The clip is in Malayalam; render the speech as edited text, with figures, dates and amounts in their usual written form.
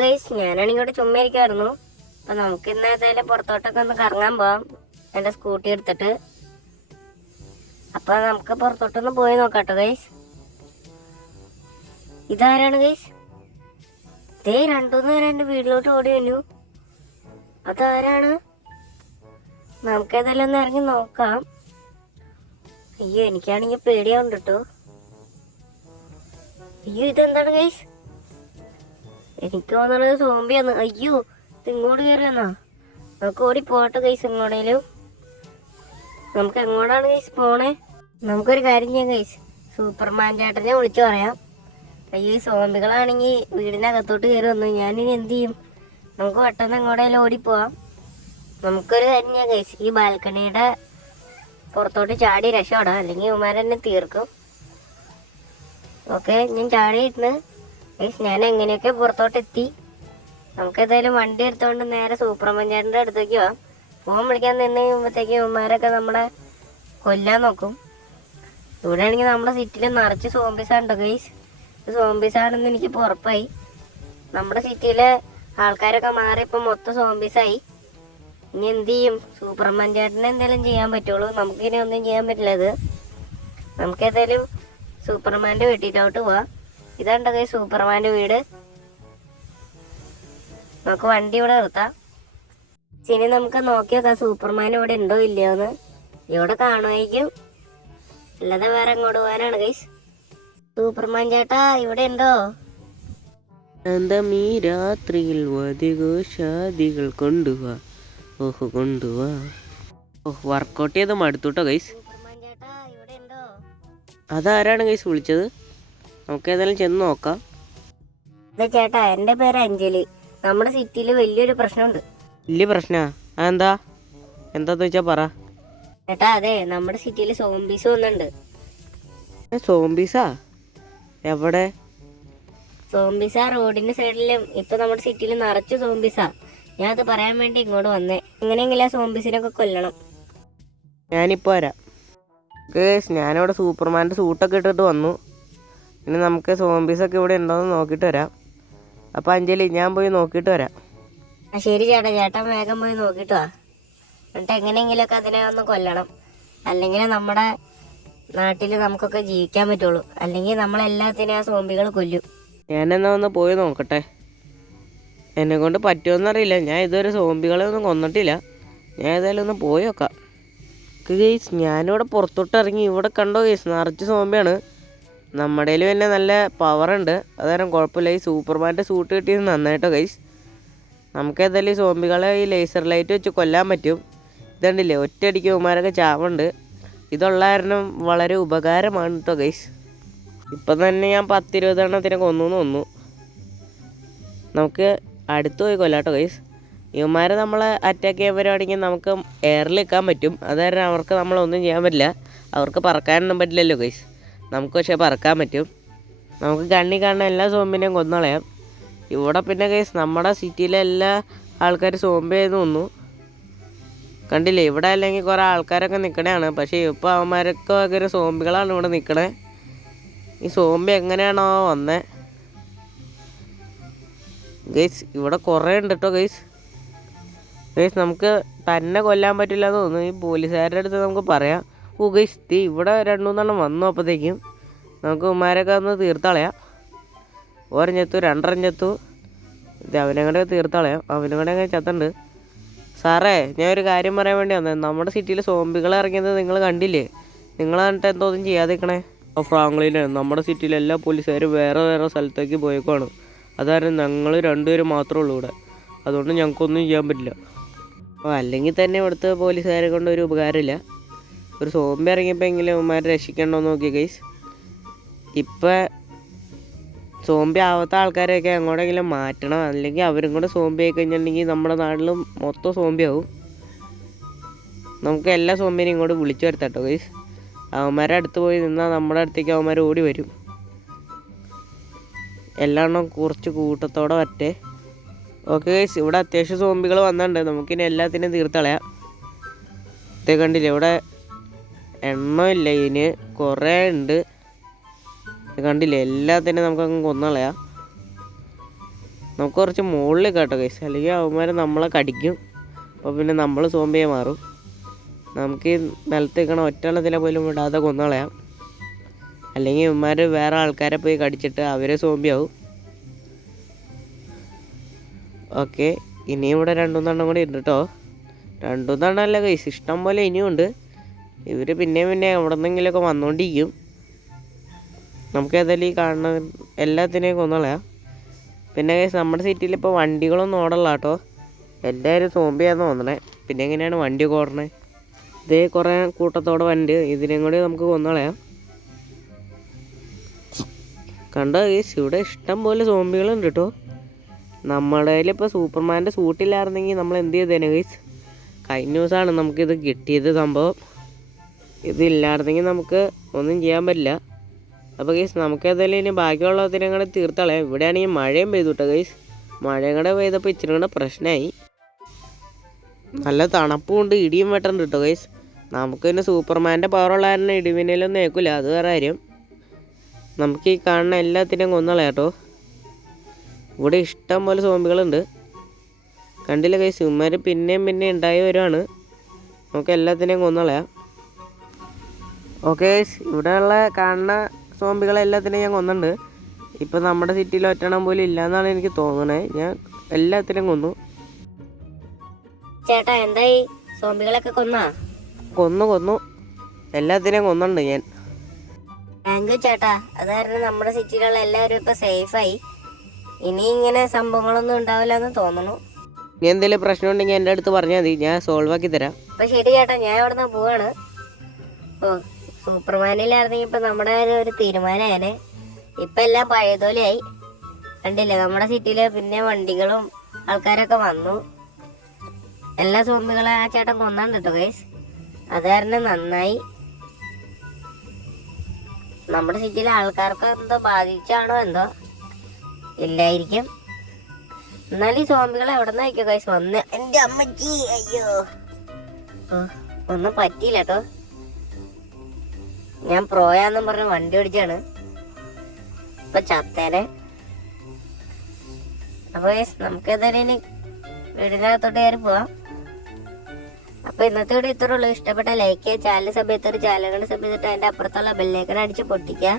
ഗൈസ് ഞാനാണെങ്കിൽ ഇവിടെ ചുമ്മാ ഇരിക്കുമായിരുന്നു. അപ്പം നമുക്ക് ഇന്ന് ഏതായാലും പുറത്തോട്ടൊക്കെ ഒന്ന് കറങ്ങാൻ പോവാം, എൻ്റെ സ്കൂട്ടി എടുത്തിട്ട്. അപ്പം നമുക്ക് പുറത്തോട്ടൊന്ന് പോയി നോക്കാട്ടോ ഗൈസ്. ഇതാരാണ് ഗൈസ്? ദേ രണ്ടുമൂന്ന് പേര് എൻ്റെ വീട്ടിലോട്ട് ഓടി വന്നു. അതാരാണ്? നമുക്ക് ഏതായാലും ഒന്ന് ഇറങ്ങി നോക്കാം. അയ്യോ, എനിക്കാണെങ്കിൽ പേടിയാവുണ്ട് കേട്ടോ. അയ്യോ, ഇതെന്താണ് ഗൈസ്? എനിക്ക് തോന്നുന്നത് സോംബിയാന്ന്. അയ്യോ, ഇത് ഇങ്ങോട്ട് കയറി വന്നാ. നമുക്ക് ഓടി പോട്ടെ ഗൈസ് എങ്ങോട്ടേലും. നമുക്ക് എങ്ങോട്ടാണ് ഗൈസ് പോണേ? നമുക്കൊരു കാര്യം ചെയ്യാം ഗൈസ്, സൂപ്പർമാൻ ചേട്ടനെ വിളിച്ചു പറയാം. അയ്യോ, ഈ സോംബികളാണെങ്കിൽ വീടിനകത്തോട്ട് കയറി വന്നു. ഞാനിനി എന്ത് ചെയ്യും? നമുക്ക് പെട്ടെന്ന് എങ്ങോട്ടേലും ഓടിപ്പോവാം. നമുക്കൊരു കാര്യം ചെയ്യാം ഗൈസ്, ഈ ബാൽക്കണിയുടെ പുറത്തോട്ട് ചാടി രക്ഷപ്പെടാം, അല്ലെങ്കിൽ ഇവന്മാരെന്നെ തീർക്കും. ഓക്കെ, ഞാൻ ചാടിയിരുന്നു ഗൈസ്. ഞാൻ എങ്ങനെയൊക്കെ പുറത്തോട്ട് എത്തി. നമുക്ക് ഏതായാലും വണ്ടി എടുത്തുകൊണ്ട് നേരെ സൂപ്പർമാൻ ചേട്ടൻ്റെ അടുത്തേക്ക് പോവാം. ഫോൺ വിളിക്കാൻ നിന്ന് കഴിയുമ്പോഴത്തേക്ക് ഇവന്മാരൊക്കെ നമ്മളെ കൊല്ലാൻ നോക്കും. ഇവിടെ ആണെങ്കിൽ നമ്മുടെ സിറ്റിയിൽ നിറച്ച് സോംബീസാണുണ്ടോ ഗൈസ്. ഇത് സോംബീസാണെന്ന് എനിക്കിപ്പോൾ ഉറപ്പായി. നമ്മുടെ സിറ്റിയിലെ ആൾക്കാരൊക്കെ മാറി ഇപ്പം മൊത്തം സോംബീസായി. ഇനി എന്ത് ചെയ്യും? സൂപ്പർമാൻ ചേട്ടനെ എന്തെങ്കിലും ചെയ്യാൻ പറ്റുള്ളൂ, നമുക്കിനി ഒന്നും ചെയ്യാൻ പറ്റില്ല. ഇത് നമുക്ക് ഏതായാലും സൂപ്പർമാൻ്റെ വീട്ടിലോട്ട് പോവാം. ഇതാണ്ടോ ഗൈസ് സൂപ്പർമാൻ്റെ വീട്. നമുക്ക് വണ്ടി ഇവിടെ നിർത്താം. ഇനി നമുക്ക് നോക്കി നോക്കാം സൂപ്പർമാൻ ഇവിടെ ഉണ്ടോ ഇല്ലയോന്ന്. ഇവിടെ കാണുമായിരിക്കും, അല്ലാതെ വേറെ എങ്ങോട്ട് പോകാനാണ് ഗൈസ്. സൂപ്പർമാൻ ചേട്ടാ ഇവിടെ ഉണ്ടോ? ഈ രാത്രിയിൽ വധികോഷാദികൾ കൊണ്ടുപോവാ. ഓഹോ, കൊണ്ടുപോവാ. ഓഹ്, വർക്കൗട്ട് ചെയ്ത് മടുത്തുട്ടോ ഗൈസ്. സൂപ്പർമാൻ ചേട്ടാ ഇവിടെ ഉണ്ടോ? അതാരാണ് ഗൈസ് വിളിച്ചത്? നമുക്ക് ഏതായാലും ചെന്ന് നോക്കാം. അതെ ചേട്ടാ, എൻ്റെ പേര് അഞ്ജലി. നമ്മുടെ സിറ്റിയിൽ വലിയൊരു പ്രശ്നമുണ്ട്. വലിയ പ്രശ്നമാ? അതെന്താ? എന്താന്ന് വെച്ചാൽ പറ. ചേട്ടാ അതെ, നമ്മുടെ സിറ്റിയിൽ സോംബീസ് വന്നിട്ടുണ്ട്. സോംബീസാ? എവിടെ? സോംബീസാ റോഡിന്റെ സൈഡിലും. ഇപ്പൊ നമ്മുടെ സിറ്റിയിൽ നിറച്ച് സോംബീസാ. ഞാൻ അത് പറയാൻ വേണ്ടി ഇങ്ങോട്ട് വന്നേ. എങ്ങനെയെങ്കിലും ആ സോംബീസിനൊക്കെ കൊല്ലണം. ഞാനിപ്പോൾ വരാം ഗൈസ്. ഞാനിവിടെ സൂപ്പർമാൻ്റെ സൂട്ടൊക്കെ ഇട്ടിട്ട് വന്നു. ഇനി നമുക്ക് സോംബീസൊക്കെ ഇവിടെ ഉണ്ടോയെന്ന് നോക്കിയിട്ട് വരാം. അപ്പോൾ അഞ്ജലി, ഞാൻ പോയി നോക്കിയിട്ട് വരാം. ആ ശരി ചേട്ടാ, ചേട്ടൻ വേഗം പോയി നോക്കിയിട്ട് വാ. എന്നിട്ട് എങ്ങനെയെങ്കിലുമൊക്കെ അതിനെ ഒന്ന് കൊല്ലണം. അല്ലെങ്കിൽ നമ്മുടെ നാട്ടിൽ നമുക്കൊക്കെ ജീവിക്കാൻ പറ്റുള്ളൂ. അല്ലെങ്കിൽ നമ്മളെല്ലാത്തിനും ആ സോംബികൾ കൊല്ലും. ഞാനെന്നാ ഒന്ന് പോയി നോക്കട്ടെ. എന്നെ കൊണ്ട് പറ്റുമെന്നറിയില്ല. ഞാൻ ഇതുവരെ സോംബികളെ ഒന്നും കൊന്നിട്ടില്ല. ഞാൻ ഏതായാലും ഒന്ന് പോയി നോക്കാം. ഗൈസ്, ഞാനിവിടെ പുറത്തോട്ട് ഇറങ്ങി. ഇവിടെ കണ്ടോ ഗൈസ്, നിറച്ച് സോംബിയാണ്. നമ്മുടെ തന്നെ നല്ല പവറുണ്ട്, അതായത് കുഴപ്പമില്ല. ഈ സൂപ്പർമാൻ്റെ സൂട്ട് കിട്ടിയത് നന്നായിട്ടോ ഗൈസ്. നമുക്ക് ഏതായാലും ഈ സോംബികളെ ഈ ലേസർ ലൈറ്റ് വെച്ച് കൊല്ലാൻ പറ്റും. ഇതുണ്ടില്ലേ, ഒറ്റയടിക്ക് ഉമാരൊക്കെ ചാവുണ്ട്. ഇതുള്ള കാരണം വളരെ ഉപകാരമാണ് കേട്ടോ ഗൈസ്. ഇപ്പം തന്നെ ഞാൻ 10-20 എണ്ണത്തിനെ കൊന്നു തോന്നുന്നു. നമുക്ക് അടുത്ത് പോയി കൊല്ലാട്ടോ ഗൈസ്. ഇവന്മാരെ നമ്മളെ അറ്റാക്ക് ചെയ്യാൻ വരുവാണെങ്കിൽ നമുക്ക് എയറിൽ നിൽക്കാൻ പറ്റും. അതായത് അവർക്ക് നമ്മളൊന്നും ചെയ്യാൻ പറ്റില്ല. അവർക്ക് പറക്കാനൊന്നും പറ്റില്ലല്ലോ ഗൈസ്. നമുക്ക് പക്ഷേ പറക്കാൻ പറ്റും. നമുക്ക് കണ്ണി കാണുന്ന എല്ലാ സോംബിനെയും കൊന്നളയാം. ഇവിടെ പിന്നെ ഗൈസ് നമ്മുടെ സിറ്റിയിലെ എല്ലാ ആൾക്കാരും സോംബി ആയെന്ന് തോന്നുന്നു. കണ്ടില്ലേ, ഇവിടെ അല്ലെങ്കിൽ കുറേ ആൾക്കാരൊക്കെ നിൽക്കണതാണ്. പക്ഷേ ഇപ്പോൾ അവന്മാരൊക്കെ ഭയങ്കര സോംബികളാണ് ഇവിടെ നിൽക്കണേ. ഈ സോംബി എങ്ങനെയാണോ വന്നേ ഗൈസ്? ഇവിടെ കുറേ ഉണ്ട് കേട്ടോ ഗൈസ്. ഗൈസ്, നമുക്ക് തന്നെ കൊല്ലാൻ പറ്റില്ല എന്ന് തോന്നുന്നു. ഈ പോലീസുകാരുടെ അടുത്ത് നമുക്ക് പറയാം. ഓ ഗൈസ്, ഇവിടെ 2-3 വന്നു. അപ്പോഴത്തേക്കും നമുക്ക് ഉമ്മാരൊക്കെ ഒന്ന് തീർത്തളയാം. ഒരെഞ്ഞെത്തു 2 ചത്തു. ഇത് അവനെ കൂടെ തീർത്തളയാം. അവനും കൂടെ അങ്ങനെ ചത്തുണ്ട്. സാറേ, ഞാൻ ഒരു കാര്യം പറയാൻ വേണ്ടി വന്നത്. നമ്മുടെ സിറ്റിയിൽ സോംബികൾ ഇറങ്ങിയത് നിങ്ങൾ കണ്ടില്ലേ? നിങ്ങൾ കണ്ടിട്ട് എന്തോന്നും ചെയ്യാതിരിക്കണേ. ഫ്രാങ്ക്ലിന്, നമ്മുടെ സിറ്റിയിലെ എല്ലാ പോലീസുകാരും വേറെ വേറെ സ്ഥലത്തേക്ക് പോയേക്കുവാണ്. അതായത് ഞങ്ങൾ 2 പേര് മാത്രമേ ഉള്ളൂ ഇവിടെ. അതുകൊണ്ട് ഞങ്ങൾക്കൊന്നും ചെയ്യാൻ പറ്റില്ല. അപ്പോൾ അല്ലെങ്കിൽ തന്നെ ഇവിടുത്തെ പോലീസുകാരെ കൊണ്ട് ഒരു ഉപകാരമില്ല. ഒരു സോംബി ഇറങ്ങിയപ്പോൾ എങ്കിലും ഉമ്മാരെ രക്ഷിക്കണ്ടോന്ന് നോക്കി ഗൈസ്. ഇപ്പം സോംബി ആവാത്ത ആൾക്കാരെയൊക്കെ എങ്ങോട്ടെങ്കിലും മാറ്റണം. അല്ലെങ്കിൽ അവരും കൂടെ സോംബി ആയി കഴിഞ്ഞിട്ടുണ്ടെങ്കിൽ നമ്മുടെ നാട്ടിലും മൊത്തം സോംബി ആവും. നമുക്ക് എല്ലാ സോംബിനെയും ഇങ്ങോട്ട് വിളിച്ചു വരുത്താട്ടോ ഗൈസ്. അവന്മാരെ അടുത്ത് പോയി നിന്നാൽ നമ്മുടെ അടുത്തേക്ക് അവന്മാർ ഓടി വരും. എല്ലാം കുറച്ച് കൂട്ടത്തോടെ വരട്ടെ. ഓക്കെ ഗൈസ്, ഇവിടെ അത്യാവശ്യം സോംബികൾ വന്നിട്ടുണ്ട്. നമുക്കിനി എല്ലാത്തിനും തീർത്തളയാം. ഇതേ കണ്ടില്ലേ, ഇവിടെ എണ്ണമില്ല, ഇതിന് കുറേ ഉണ്ട്. കണ്ടില്ലേ, എല്ലാത്തിനും നമുക്കങ്ങ് കൊന്നളയാം. നമുക്ക് കുറച്ച് മുകളിൽ കേട്ടോ ഗൈസ്, അല്ലെങ്കിൽ അവന്മാർ നമ്മളെ കടിക്കും. അപ്പോൾ പിന്നെ നമ്മൾ സോംബിയെ മാറും. നമുക്ക് ഈ നിലത്ത് നിൽക്കണ ഒറ്റെണ്ണത്തിനെ പോലും വിടാതെ കൊന്നുകളയാം. അല്ലെങ്കിൽ ഇവന്മാർ വേറെ ആൾക്കാരെ പോയി കടിച്ചിട്ട് അവരെ സോംബിയാവും. ഓക്കെ, ഇനിയും ഇവിടെ 2-3 കൂടി ഉണ്ട് കേട്ടോ. 2-3 ഗൈസ്, ഇഷ്ടം പോലെ ഇനിയും ഉണ്ട്. ഇവർ പിന്നെ എവിടെ നിന്നെങ്കിലുമൊക്കെ വന്നുകൊണ്ടിരിക്കും. നമുക്ക് ഏതായാലും ഈ കാണുന്ന എല്ലാത്തിനെയും കൊന്നുകളയാം. പിന്നെ ഗൈസ്, നമ്മുടെ സിറ്റിയിൽ ഇപ്പോൾ വണ്ടികളൊന്നും ഓടല്ല കേട്ടോ. എല്ലാവരും സോംബിയാന്ന് തോന്നണേ. പിന്നെ എങ്ങനെയാണ് വണ്ടിയൊക്കെ ഓടണേ? ഇതേ കുറേ കൂട്ടത്തോടെ വണ്ടി, ഇതിനെയും കൂടി നമുക്ക് കൊന്നുകളയാം. കണ്ടോ ഗൈസ്, ഇവിടെ ഇഷ്ടം പോലെ സോംബികളുണ്ട് കേട്ടോ. നമ്മുടെ കയ്യിലിപ്പോൾ സൂപ്പർമാൻ്റെ സൂട്ടില്ലായിരുന്നെങ്കിൽ നമ്മൾ എന്ത് ചെയ്തേനെ ഗൈസ്? കഴിഞ്ഞ ദിവസമാണ് നമുക്കിത് കിട്ടിയത് സംഭവം. ഇതില്ലായിരുന്നെങ്കിൽ നമുക്ക് ഒന്നും ചെയ്യാൻ പറ്റില്ല. അപ്പോൾ ഗൈസ്, നമുക്ക് ഏതായാലും ഇനി ബാക്കിയുള്ളതിനെ കൂടെ തീർത്തളയാം. ഇവിടെയാണെങ്കിൽ മഴയും പെയ്തു കേട്ടോ ഗൈസ്. മഴയും കൂടെ പെയ്തപ്പോൾ ഇച്ചിരി കൂടെ പ്രശ്നമായി. നല്ല തണുപ്പും ഉണ്ട്, ഇടിയും വെട്ടുണ്ട് കേട്ടോ ഗൈസ്. നമുക്ക് പിന്നെ സൂപ്പർമാൻ്റെ പവറുള്ള കാരണം ഇടിമിന്നലൊന്നും ഏൽക്കില്ല, അത് വേറെ കാര്യം. നമുക്ക് ഈ കാണുന്ന എല്ലാത്തിനെയും കൊന്നുകളയാം കേട്ടോ. ഇവിടെ ഇഷ്ടം പോലെ സോംബികളുണ്ട്. കണ്ടില്ല ഗൈസ്, ഇവന്മാർ പിന്നെയും ഉണ്ടായി വരുവാണ്. നമുക്ക് എല്ലാത്തിനെയും കൊന്നുകളയാം. ഓക്കെ ഗൈസ്, ഇവിടെയുള്ള കാണുന്ന സോംബികളെല്ലാത്തിനെയും ഞാൻ കൊന്നുണ്ട്. ഇപ്പം നമ്മുടെ സിറ്റിയിൽ ഒറ്റണം പോലും ഇല്ലയെന്നാണ് എനിക്ക് തോന്നണേ. ഞാൻ എല്ലാത്തിനെയും കൊന്നു. ചേട്ടാ എന്തായി, സോംബികളൊക്കെ കൊന്നു എല്ലാത്തിനെയും കൊന്നുണ്ട് ഞാൻ. താങ്ക് യു ചേട്ടാ. അത് കാരണം നമ്മുടെ സിറ്റിയിലുള്ള എല്ലാവരും ഇപ്പൊ സേഫായി. ഇനി ഇങ്ങനെ സംഭവങ്ങളൊന്നും ഉണ്ടാവില്ല എന്ന് തോന്നുന്നു. ഇനി എന്തെങ്കിലും പ്രശ്നം ഉണ്ടെങ്കിൽ എൻ്റെ അടുത്ത് പറഞ്ഞാൽ മതി, ഞാൻ സോൾവ് ആക്കി തരാം. അപ്പൊ ശരി ചേട്ടാ, ഞാൻ ഇവിടെ നിന്ന് പോവാണ്. ഓ, സൂപ്പർമാനിലായിരുന്നെങ്കിൽ ഇപ്പൊ നമ്മുടെ ഒരു തീരുമാനമായേനെ. ഇപ്പൊ എല്ലാം പഴയതുപോലെയായി. കണ്ടില്ലേ, നമ്മുടെ സിറ്റിയില് പിന്നെ വണ്ടികളും ആൾക്കാരൊക്കെ വന്നു. എല്ലാ സോംബികളെ ആ ചേട്ടൻ കൊന്നാണ് കേട്ടോ ഗൈസ്. അത് കാരണം നന്നായി. നമ്മുടെ സിറ്റിയിലെ ആൾക്കാർക്ക് എന്തോ ബാധിച്ചാണോ എന്തോ, ഇല്ലായിരിക്കും. എന്നാലും ഈ സോംബികൾ എവിടെ നിന്ന് വയ്ക്കോ ഗൈസ്? വന്ന് എൻ്റെ അമ്മച്ചി, അയ്യോ, ഒന്നും പറ്റിയില്ല കേട്ടോ. ഞാൻ പ്രോയാന്നും പറഞ്ഞ് വണ്ടി ഓടിച്ചാണ്, ഇപ്പൊ ചത്തേനെ. അപ്പൊ ഗൈസ്, നമുക്ക് ഏതായാലും ഇനി വീടിനകത്തോട്ട് കയറി പോവാം. അപ്പൊ ഇന്നത്തെ വീഡിയോ ഇത്രേ ഉള്ളൂ. ഇഷ്ടപ്പെട്ട ലൈക്ക് ചെയ്യുക, ചാനൽ സബ് ചെയ്തിട്ട് അതിന്റെ അപ്പുറത്തുള്ള ബെല്ലൈക്കൺ അടിച്ച് പൊട്ടിക്കുക.